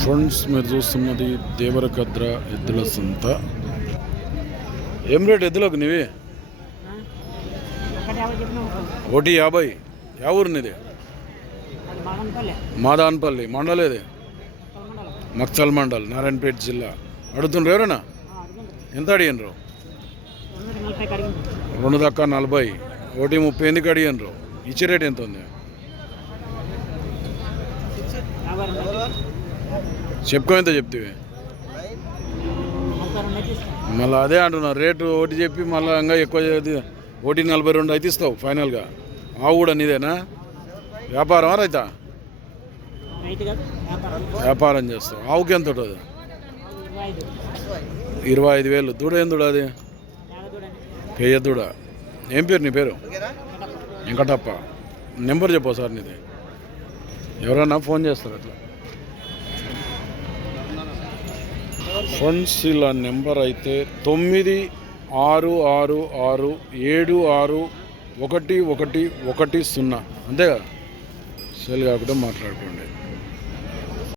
Friends, మీరు చూస్తున్నది దేవరకద్ర ఎద్దుల సంత. ఏం రేట్ ఎద్దులకు నీవి? 150. యా ఊరు నీది? మాదాన్పల్లి మండలేది, మక్చల్ మండల్, నారాయణపేట జిల్లా. అడుగుతుండ్రు ఎవరైనా? ఎంత అడిగినరు? 2 దాకా 40, 130 ఎందుకు అడిగినరు? ఇచ్చే రేట్ ఎంత ఉంది? చెప్పుకో, ఎంత చెప్తివి? మళ్ళీ అదే అంటున్నా, రేటు ఒకటి చెప్పి మళ్ళీ ఇంకా ఎక్కువ 142 అయితే ఇస్తావు ఫైనల్గా. ఆవు కూడా నీదేనా? వ్యాపారమా రైతా? వ్యాపారం చేస్తావు. ఆవుకి ఎంత ఉంటుంది? 25,000. దూడ ఏం దూడ అది? పెయ్య దూడ. ఏం పేరు నీ పేరు? వెంకటప్ప. నెంబర్ చెప్పు సార్ నీది, ఎవరన్నా ఫోన్ చేస్తారు అట్లా. ఫ్రెండ్స్, ఇలా నెంబర్ అయితే 9666761110. అంతే కదా? సెల్ కాకుండా మాట్లాడుకోండి.